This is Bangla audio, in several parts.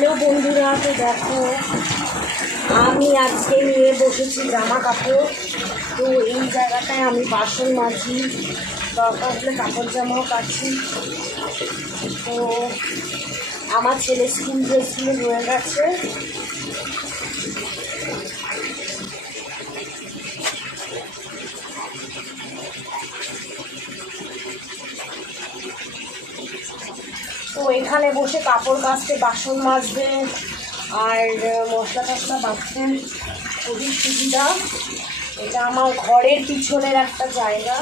হ্যালো বন্ধুরা, তো দেখো আমি আজকে নিয়ে বসেছি জামা কাপড়। তো এই জায়গাটায় আমি বাসন মাজি, দরকার হলে কাপড় জামাও কাচ্ছি। তো আমার ছেলে স্কুল ড্রেসগুলো রয়ে গেছে। তো এখানে বসে কাপড় কাচতে, বাসন মাজতে আর মশলা টশলা বাঁধতে খুবই সুবিধা। এটা আমার ঘরের পিছনের একটা জায়গা।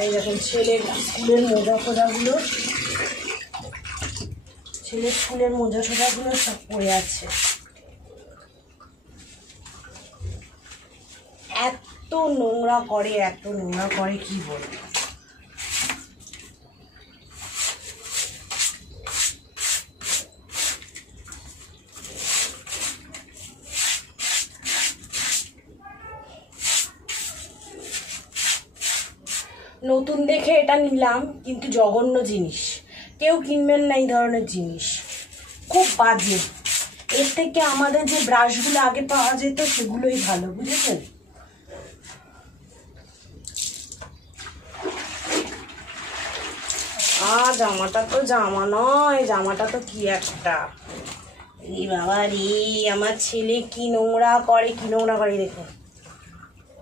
এই দেখুন ছেলের স্কুলের মোজা ফোজাগুলো, ছেলের স্কুলের মোজা ফোজাগুলো সব পড়ে আছে। এত নোংরা করে কি বলবো। নতুন দেখে এটা নিলাম, কিন্তু জঘন্য জিনিস, কেউ কিনবেন না এই ধরনের জিনিস, খুব বাজে। এর থেকে আমাদের যে ব্রাশগুলো আগে পাওয়া যেত সেগুলোই ভালো, বুঝেছেন? জামাটা তো জামা নয়, জামাটা তো কি একটা, এই বাবা রে, আমার ছেলে কি নোংরা করে দেখুন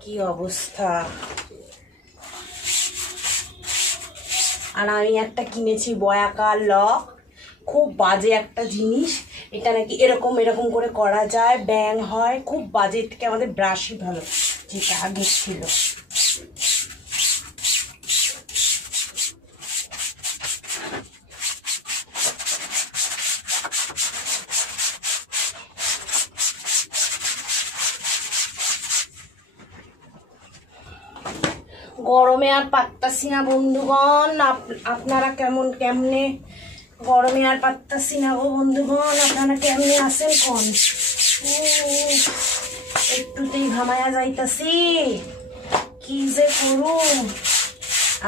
কি অবস্থা। আর আমি একটা কিনেছি বয়াকার লক, খুব বাজে একটা জিনিস। এটা নাকি এরকম করে করা যায়, ব্যাং হয়, খুব বাজে। এর থেকে আমাদের ব্রাশই ভালো যেটা আগে ছিল। গরমে আর পাত্তাছি না বন্ধুগণ, আপনারা কেমনে গরমে আর পাত্তাছি না গো বন্ধুগণ, আপনারা কেমনে আছেন কোন? একটুতেই ঘামায়া যাইতাছি, কি যে করুন।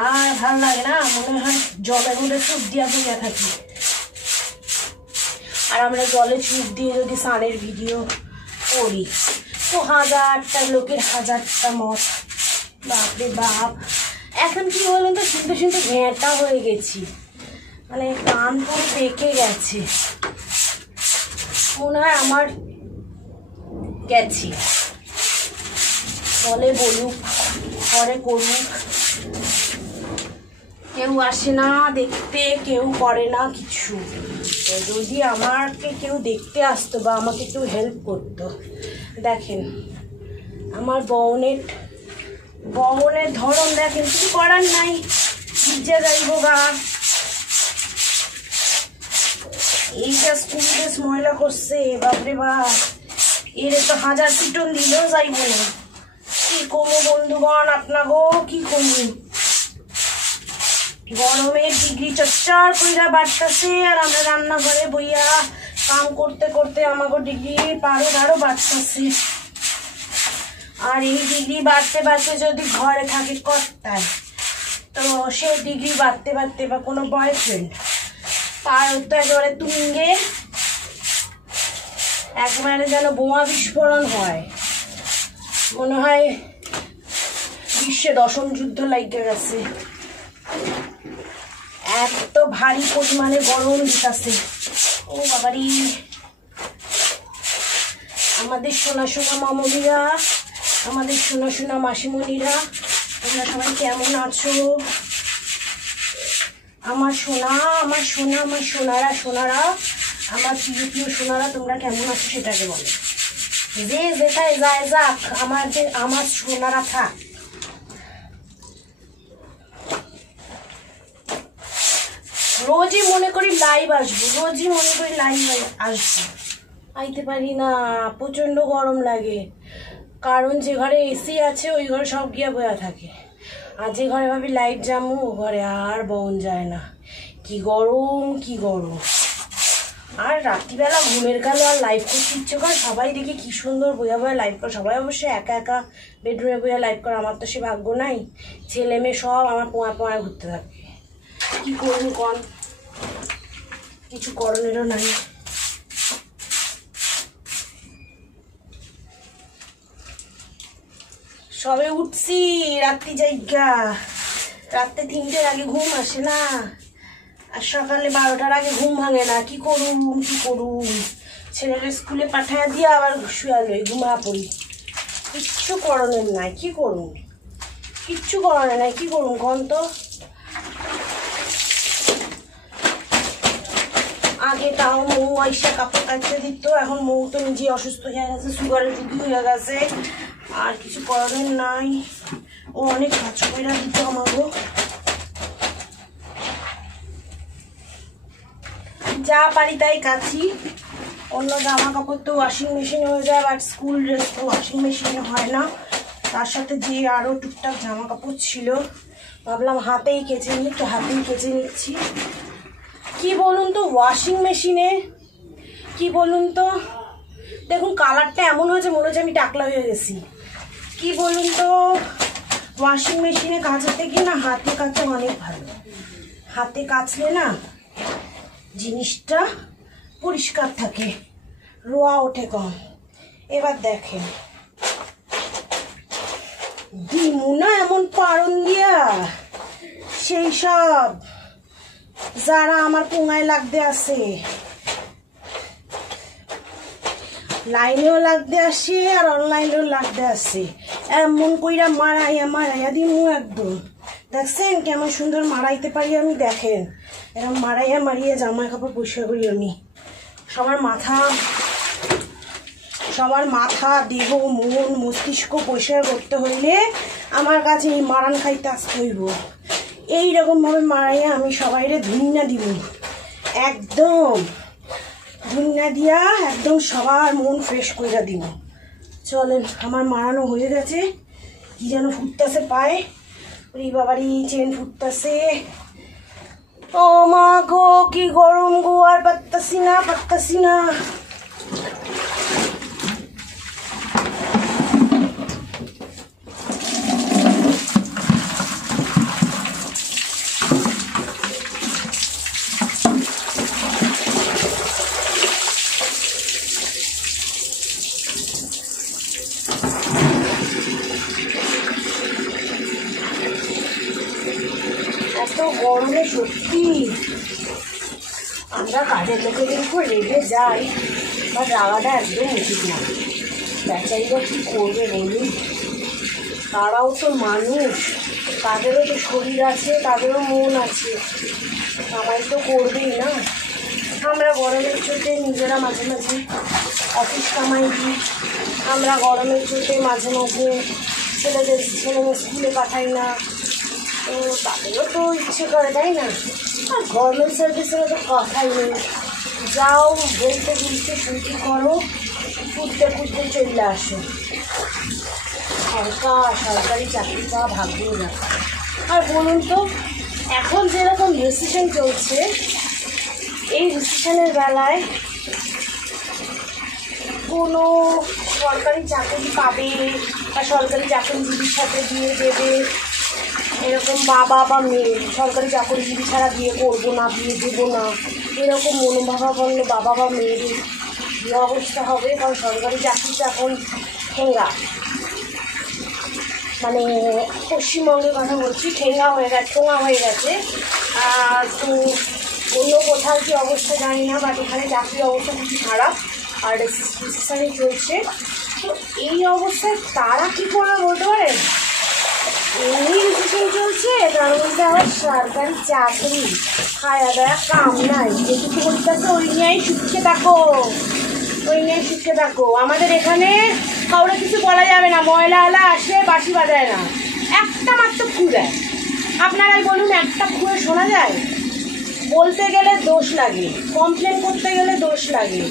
আর ভাল লাগে না, মনে হয় জলের মধ্যে চুপ দিয়া বইয়া থাকি। আর আমরা জলে চুপ দিয়ে যদি স্নানের ভিডিও করি তো হাজারটা লোকের হাজারটা মত। বাপরে বাপ, এখন কি বলেন তো, শুনতে ঘেঁটা হয়ে গেছি, মানে কান পুরো পেকে গেছে, মনে হয় আমার গেছি। বলে বলুক, করে করুক, কেউ আসে না দেখতে, কেউ করে না কিছু। যদি আমাকে কেউ দেখতে আসতো বা আমাকে কেউ হেল্প করতো, দেখেন আমার বউনের ধরন দেখেন, কিছু করার নাই, ভিজে যাইব গা। এইটা স্কুল ড্রেস ময়লা করছে, বাপরে বাপ, এর তো হাজার পিটন দিলেও যাইব না। কি কমু বন্ধুগণ, আপনাগো কি কমু, গরমের ডিগ্রি চচ্চার কইরা বাড়তেছে, আর আমরা রান্নাঘরে বইয়া কাম করতে করতে আমাকে ডিগ্রি আরো বাড়তেছে। আর এই ডিগ্রি বাড়তে যদি ঘরে থাকে কর্তায়, তো সে ডিগ্রি বাড়তে বা কোনো বয়ফ্রেন্ড পার হতো একেবারে তুঙ্গে, একেবারে যেন বোমা বিস্ফোরণ হয়, মনে হয় বিশ্বে 10ম যুদ্ধ লাগে গেছে, এত ভারী পরিমাণে গরম দিতেছে। ও বাবারি, আমাদের সোনা মামনিরা, আমাদের সোনা মাসিমণিরা, তোমরা সবাই কেমন আছো? আমার সোনারা, আমার প্রিয় সোনারা, তোমরা কেমন আছো সেটাকে বলো। যে যেটাই যায় যাক, আমার সোনারা থাক। রোজই মনে করি লাইভ আসবো, আইতে পারি না, প্রচন্ড গরম লাগে। কারণ যে ঘরে এসি আছে ওই ঘরে সব গিয়া বয়া থাকে, আর যে ঘরে ভাবি লাইট জামু ও ঘরে আর বন যায় না, কি গরম। আর রাত্রিবেলা ঘুমের গেলে আর লাইভ করতে ইচ্ছে করে, সবাই দেখি কি সুন্দর বইয়া লাইভ করে, সবাই অবশ্যই একা বেডরুমে বইয়া লাইভ করে। আমার তো সে ভাগ্য নাই, ছেলে মেয়ে সব আমার পোয়া ঘুরতে থাকে। কি করুন কন, কিছু করণেরও নাই। সবে উঠছি, রাত্রি জায়গা, রাত্রে 3টের আগে ঘুম আসে না, আর সকালে 12টার আগে ঘুম ভাঙে না। কি করুম কি করুম, ছেলেরা স্কুলে পাঠায় দিয়ে আবার শুয়ালই ঘুমা পড়ি। কিচ্ছু করণের নাই, কি করুন, কিচ্ছু করণের নাই, কি করুন কন তো। আগে তাও মৌ আইসা কাপড় কাচতে দিত, এখন মৌ তো নিজে অসুস্থ হয়ে গেছে, সুগারের রুগী হয়ে গেছে, আর কিছু করণের নাই। ও অনেক কাজ করে দিত আমাকে। যা পারি তাই কাচি। অন্য জামা কাপড় তো ওয়াশিং মেশিনে হয়ে যায়, বাট স্কুল ড্রেস তো ওয়াশিং মেশিনে হয় না। তার সাথে যে আরও টুকটাক জামা কাপড় ছিল, ভাবলাম হাতেই কেচে নিই, তো হাতেই কেচে নিচ্ছি। কি বলুন তো ওয়াশিং মেশিনে, কি বলুন তো, দেখুন কালারটা এমন হয়েছে মনে হচ্ছে আমি টাকলা হয়ে গেছি। কি বলুন তো, ওয়াশিং মেশিনে কাচাতে গিয়ে না হাতে কাচা অনেক ভালো। হাতে কাচলে না জিনিসটা পরিষ্কার থাকে, রোয়া ওঠে কম। এবার দেখেন দিমু না এমন পারন দিয়া, সেই সব যারা আমার পোঙায় লাগতে আসে, লাইনেও লাগতে আসে আর অনলাইনেও লাগতে আসে, এমন কইরা মারাইয়া মারাইয়া দিমু একদম। দেখছেন কেমন সুন্দর মারাইতে পারি আমি, দেখেন এরকম মারাইয়া মারিয়ে জামা কাপড় পরিষ্কার করি আমি। সবার মাথা দেহ মন মস্তিষ্ক পরিষ্কার করতে হইলে আমার কাছে এই মারান খাইতে আসতে হইব। এইরকমভাবে মারাইয়া আমি সবাইরে ধুইনা দিব, একদম ধুইনা দিয়া একদম সবার মন ফ্রেশ কইরা দিব। চলেন, আমার মারানো হয়ে গেছে। কি যেন ফুটতেছে পায়ে, ওই বাবারই চেন ফুটতেছে। ও মা গো কি গরম গো, আর পারতাছি না। এত গরমে সত্যি আমরা কাজের লোকেদের উপর রেগে যাই, বা রাগাটা একদম উচিত না। বেচারিরা কি করবে বলুন, তারাও তো মানুষ, তাদেরও তো শরীর আছে, তাদেরও মন আছে, সবাই তো করবেই না। আমরা গরমের চোটে নিজেরা মাঝে মাঝে অফিস কামাই দিই, আমরা গরমের চোটে মাঝে মাঝে ছেলেমেয়ে স্কুলে পাঠাই না, তো তাদেরও তো ইচ্ছে করে, তাই না? আর গভর্নমেন্ট সার্ভিসেরও তো কথাই নেই, যাও বলতে শুনতে করো, খুঁজতে চলে আসো। সরকারি চাকরি পাওয়া ভাগ্যই না। আর বলুন তো, এখন যেরকম রিসেশন চলছে, এই রিসেশনের বেলায় কোনো সরকারি চাকরি পাবে বা সরকারি চাকরিজীবীর সাথে বিয়ে দেবে, এরকম বাবা বা মেয়ে সরকারি চাকরিজীবী ছাড়া বিয়ে করবো না, বিয়ে দেবো না, এরকম মনোভাবাপন্ন বাবা বা মেয়েদের কী অবস্থা হবে। কারণ সরকারি চাকরিটা এখন ঠেঙ্গা, মানে পশ্চিমবঙ্গের কথা বলছি, ঠোঙা হয়ে গেছে। তো অন্য কোথাও কি অবস্থা জানি না, বাট এখানে চাকরির অবস্থা খুবই খারাপ, আর রিসেশনই চলছে। তো এই অবস্থায় তারা কী করবে বলতে পারেন? এই রিসেশন চলছে, তার মধ্যে আবার সরকারি চাকরি, খায়া দেয়া কাম নাই, যেটুকু বলতেছে ওই নিয়েই শিখতে থাকো, আমাদের এখানে কাউরে কিছু বলা যাবে না, ময়লা আসে বাঁশি বাজায় না, একটা মাত্র ফু দেয়। আপনারাই বলুন, একটা ফুয়ে শোনা যায়? বলতে গেলে দোষ লাগে, কমপ্লেন করতে গেলে দোষ লাগে।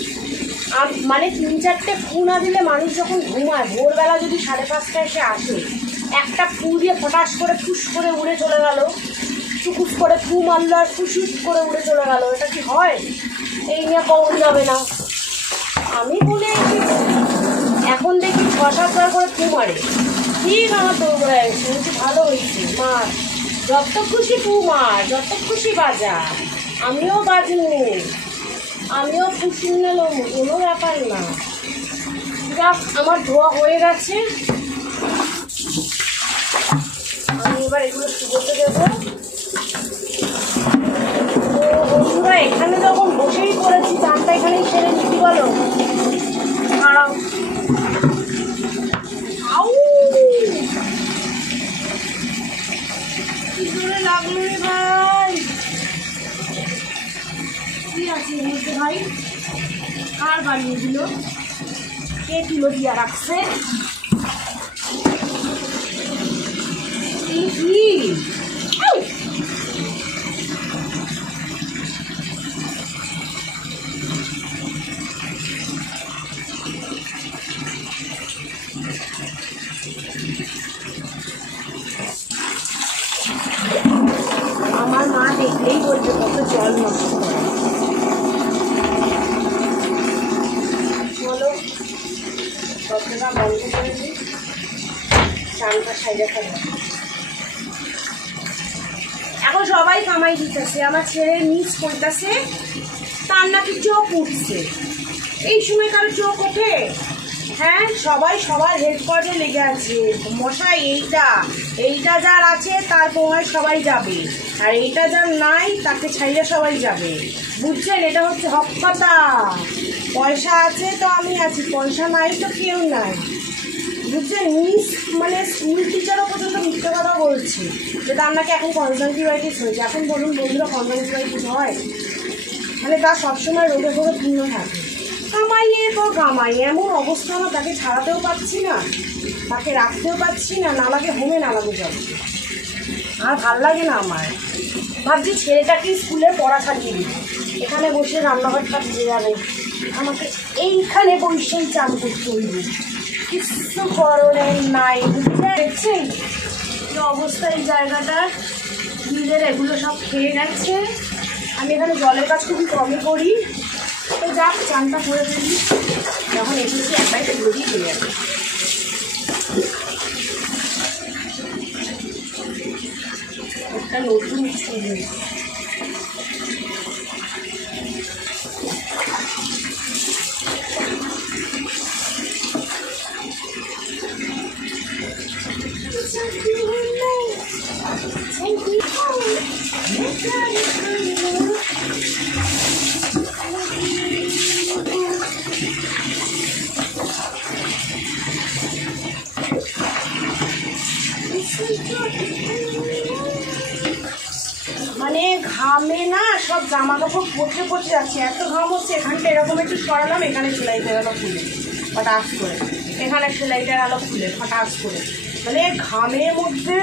মানে 3-4টে ফু না দিলে মানুষ যখন ঘুমায়, ভোরবেলা যদি 5:30টায় এসে আসে, একটা ফু দিয়ে ফটাস করে ফুস করে উড়ে চলে গেল, টুকুস করে ফু মারলো আর ফুসুস করে উড়ে চলে গেল, এটা কি হয়? এই নিয়ে কমন যাবে না। আমি বলে এখন দেখি 6-7 বার করে ফু মারে, ঠিক আমার দৌড়ে শুনছি ভালো হয়েছে, মার যত খুশি ফু মার, যত খুশি বাজা, আমিও বাজবো, আমিও খুশি নিলাম, কোনো ব্যাপার না। যাক, আমার ধোয়া হয়ে গেছে, আমি এবার এগুলো শুকোতে দেবো। তো বন্ধুরা এখানে যখন বসেই পড়েছি চানটা এখানেই সেরে নিতে বলো। দাঁড়াও, কি জোরে লাগলো রে ভাই। কি আছে বলতে ভাই? কার বানিয়ে দিল? কে তুলো দিয়া রাখছে? কি আমার মা দেখলেই বলছে কত জল নষ্ট করে। বলো, দরজাটা বন্ধ করে দিই, চানটা সাইডে খাবো। এখন সবাই কামাই দিতেছে, আমার ছেলে মিস করতেছে, তার নাকি চোখ উঠছে। এই সময় কারো চোখ ওঠে? হ্যাঁ, সবাই সবার হেডকোয়ার্টারে লেগে আছে। মশাই এইটা যার আছে তার তোমায় সবাই যাবে, আর এইটা যার নাই তাকে ছাইড়ে সবাই যাবে। বুঝছেন? এটা হচ্ছে হক কথা। পয়সা আছে তো আমি আছি, পয়সা নাই তো কেউ নাই। বুঝছেন? মিস মানে স্কুল টিচারও পর্যন্ত মিথ্যা কথা বলছে যে তার নাকি এখন কনজাংটিভাইটিস হয়েছে। এখন বলুন বন্ধুরা, কনজাংটিভাইটিস হয়? মানে তার সবসময় রোগে রোগে পূর্ণ থাকে। কামাইয়ে তো কামাই, এমন অবস্থা না, তাকে ছাড়াতেও পারছি না, তাকে রাখতেও পারছি না, না লাগে হোমে না লাগে জল। আর ভাল লাগে না আমার। ভাবছি ছেলেটাকে স্কুলে পড়া ছাড়িয়ে দিই, এখানে বসে রান্নাঘরটা ভিজে যাবে, আমাকে এইখানে বসেই চান করতে হইবে। কিছু করণের নাই। দেখছেন কি অবস্থা এই জায়গাটার? নিজের এগুলো সব খেয়ে গেছে। আমি এখানে জলের কাজ খুবই কমই করি, তো যাক চানটা করে ফেলি। যখন এসেছি একটাই তুলে দিয়ে চলে যাবে। একটা নতুন ছবি মানে ঘামে না, সব জামা কাপড় পরতে পরতে যাচ্ছে, এত ঘাম হচ্ছে। এখানটা এরকম একটু সরালাম, এখানে সেলাইতে গেল খুলে ফটাস করে, এখানে সেলাইটা গেল খুলে ফটাস করে। মানে ঘামের মধ্যে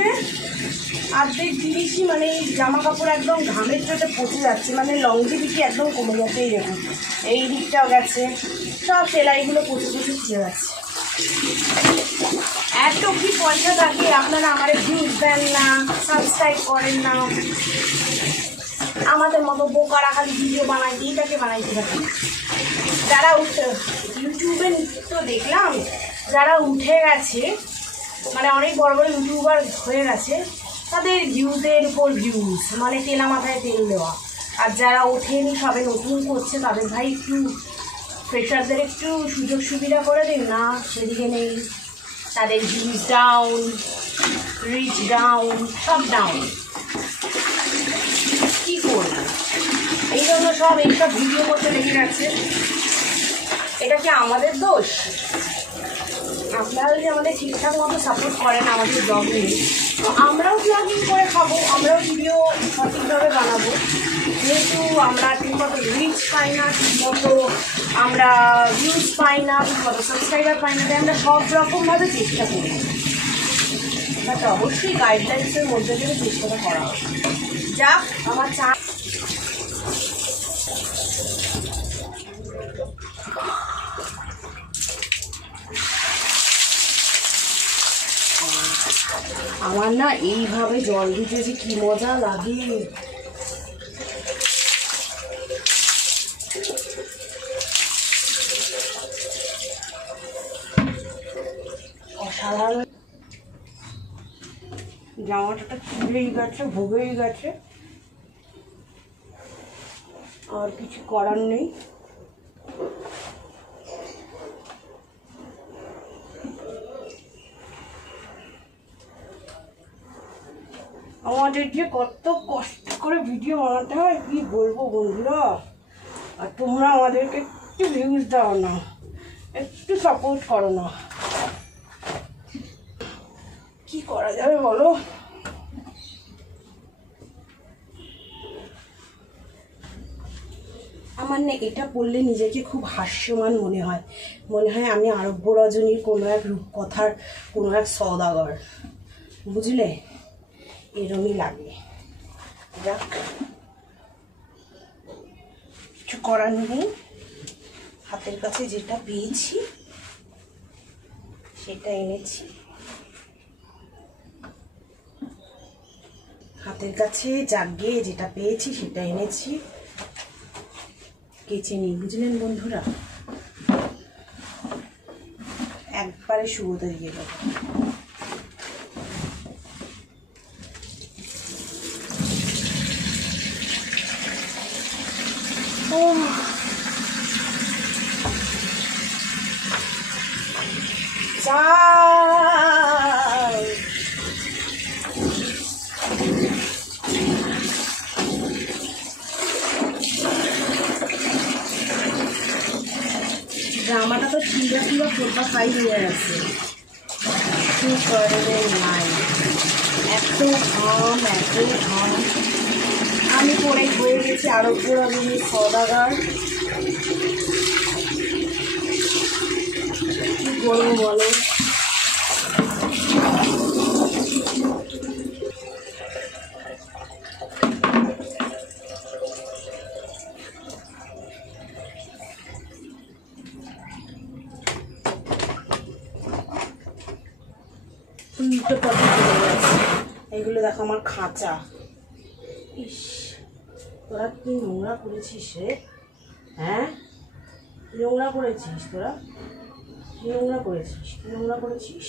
অর্ধেক জিনিসই মানে এই জামা কাপড় একদম ঘামের চোটে পচে যাচ্ছে, মানে লংজিভিটি একদম কমে যাচ্ছে। এই দেখুন এই দিকটাও গেছে, সব সেলাইগুলো পচে পচে খুলে যাচ্ছে। এত কি পয়সা থাকে, আপনারা আমার ভিউজ দেন না, সাবস্ক্রাইব করেন না। আমাদের মতো বোকারা খালি ভিডিও বানাই দিয়ে তাকে বানাইতে থাকে। যারা ইউটিউবে তো দেখলাম যারা উঠে গেছে, মানে অনেক বড় বড় ইউটিউবার হয়ে গেছে, তাদের ভিউজের উপর ভিউজ, মানে তেলা মাথায় তেল দেওয়া। আর যারা ওঠেনি, সবে নতুন করছে, তাদের ভাই একটু ফ্রেশারদের একটু সুযোগ সুবিধা করে দিন না, সেদিকে নেই। তাদের ভিউজ ডাউন, রিচ ডাউন, সব ডাউন। কী করবো? এই জন্য সব এইসব ভিডিও করতে লেগে গেছে। এটা কি আমাদের দোষ? আপনারা যদি আমাদের ঠিকঠাক মতো সাপোর্ট করেন আমাদের ব্লগে, তো আমরাও ব্লগিং করে খাবো, আমরাও ভিডিও সঠিকভাবে বানাবো। যেহেতু আমরা ঠিকমতো রিচ পাই না, ঠিকমতো আমরা ভিউজ পাই না, ঠিকমতো সাবস্ক্রাইবার পাই না, তাই আমরা সব রকমভাবে চেষ্টা করি। বাট অবশ্যই গাইডলাইন্সের মধ্যে থেকে চেষ্টাটা করা হবে। যাক, আমার চা আমার না এইভাবে জল দিতে যে কি মজা লাগে। অসাধারণ। জামাটা খুলেই গেছে, ভোগেই গেছে, আর কিছু করার নেই। আমাদের যে কত কষ্ট করে ভিডিও বানাতে হয় কি বলবো বন্ধুরা। আর তোমরা আমাদেরকে একটু ভিউজ দাও না, একটু সাপোর্ট করো না, কি করা যাবে বলো। আমার না এটা পড়লে নিজেকে খুব হাস্যমান মনে হয়, আমি আরব্য রজনীর কোনো এক রূপকথার কোনো এক সওদাগর, বুঝলে, এরমই লাগে। যাক, কিছু করার নেই, হাতের কাছে যেটা পেয়েছি সেটা এনেছি, হাতের কাছে জাগে যেটা পেয়েছি সেটা এনেছি, কেচে নিই, বুঝলেন বন্ধুরা, একবারে শুভতে দিয়ে দেবো। জামাটা তো চিরা চিরা ফোটা খাই হয়ে আছে, কি করবে নাই, এত ঘাম এত ঘাম। আমি পরে হয়ে গেছি আরব্য রজনীর সওদাগর, কি করবো বলো। উল্টো পাল্টা চলে যাচ্ছে, এগুলো দেখো আমার খাঁচা। ইস, তোরা কি নোংরা করেছিস রে, হ্যাঁ নোংরা করেছিস তোরা, কি নোংরা করেছিস, কি নোংরা করেছিস,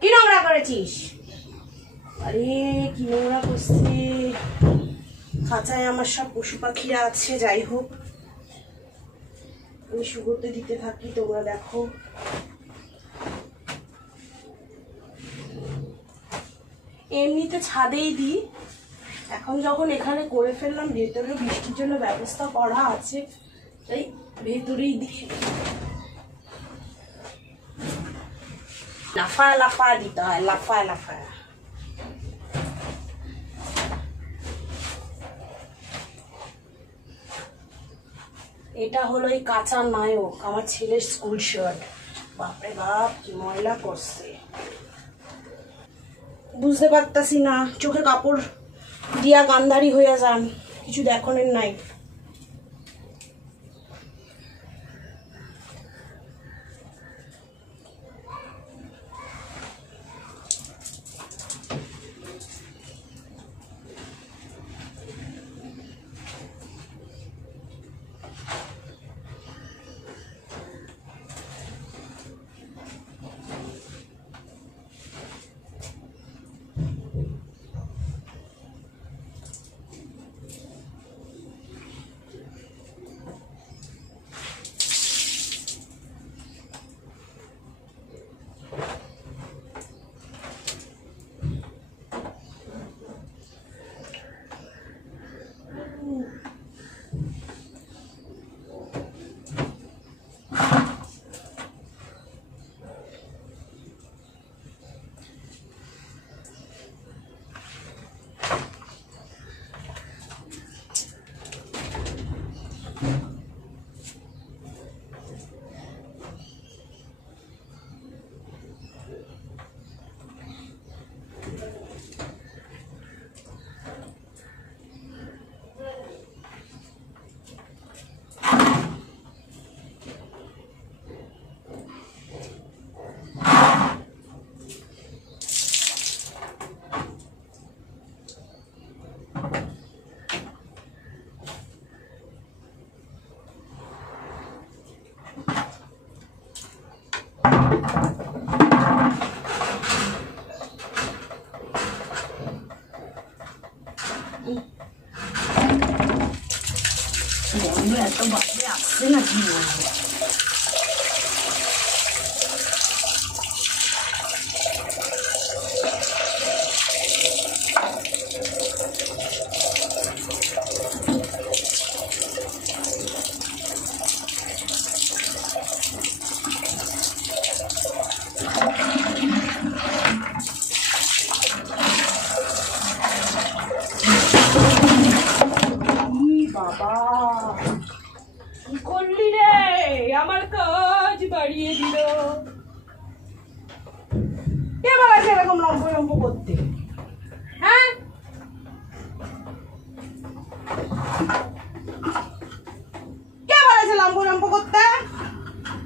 কি নোংরা করেছিস, আরে কি নোংরা করছে। খাঁচায় আমার সব পশু পাখিরা আছে, যাই হোক আমি শুকোতে দিতে থাকি, তোমরা দেখো। এমনিতে ছাদেই দিই, এখন যখন এখানে করে ফেললাম, ভেতরে বৃষ্টির জন্য ব্যবস্থা করা আছে, তাই ভেতরেই দিই। লাফায় লাফায় দিতে হয়, লাফায় লাফায়। এটা হলো এই কাঁচা নায়ক, আমার ছেলের স্কুল শার্ট, বাপরে বাপ কি ময়লা করছে, বুঝতে পারতাছি না, চোখে কাপড় দিয়া গান্ধারী হয়ে যান, কিছু দেখনের নাই। এত বাজে আসছে না, কি বলবো। করলি রে, আমার কাজ বাড়িয়ে দিল। কে বলেছে এরকম লম্ব লম্ব করতে? হ্যাঁ, কে বলেছে লম্ব লম্ব করতে?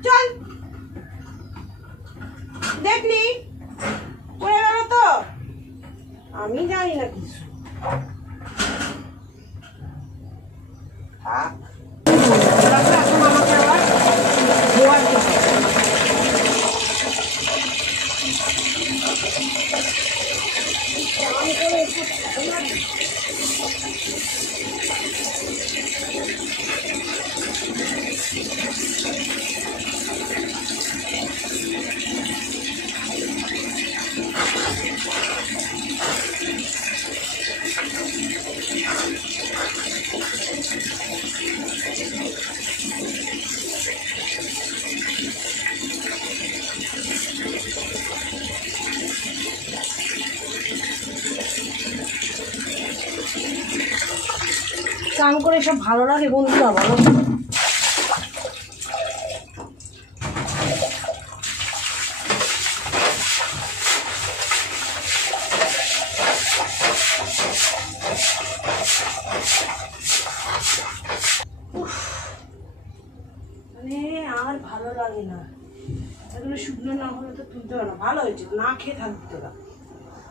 চল, দেখলি পড়ে গেল তো, আমি জানি না কিছু। এখন আমাকে আবার ধোয়ার কথা। স্নান করে সব ভালো লাগে বন্ধুরা, বলো? মানে আর ভালো লাগে না, এগুলো শুকনো না হলে তো তুলতে হবে না। ভালো হয়েছে, না খেয়ে থাকবি তোরা।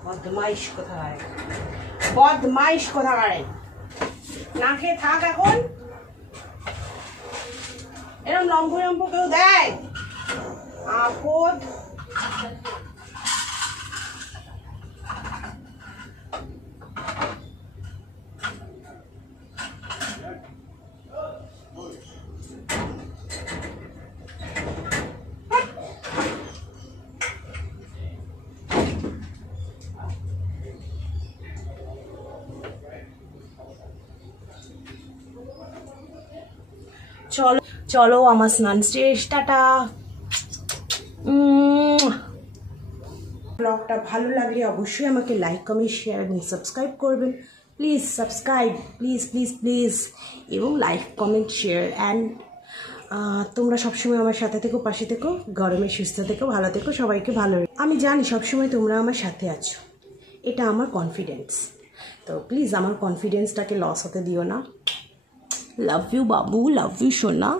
বদমাইশ কোথাকারে, বদমাইশ কোথাকারে, না খেয়ে থাক। এখন এরকম লম্ব লম্ব কেউ দেয়? আপদ। চলো চলো, আমার স্নান শেষ, টাটা। ব্লগটা ভালো লাগলে অবশ্যই আমাকে লাইক, কমেন্ট, শেয়ার এবং সাবস্ক্রাইব করবেন। Please subscribe, please please please, এবং লাইক, কমেন্ট, শেয়ার। অ্যান্ড তোমরা সবসময় আমার সাথে থেকো, পাশে থেকো, গরমে সুস্থ থেকো, ভালো থেকো, সবাইকে ভালো। আমি জানি সবসময় তোমরা আমার সাথে আছো, এটা আমার কনফিডেন্স। তো প্লিজ আমার কনফিডেন্সটাকে লস হতে দিও না। Love you Babu, love you সোনা।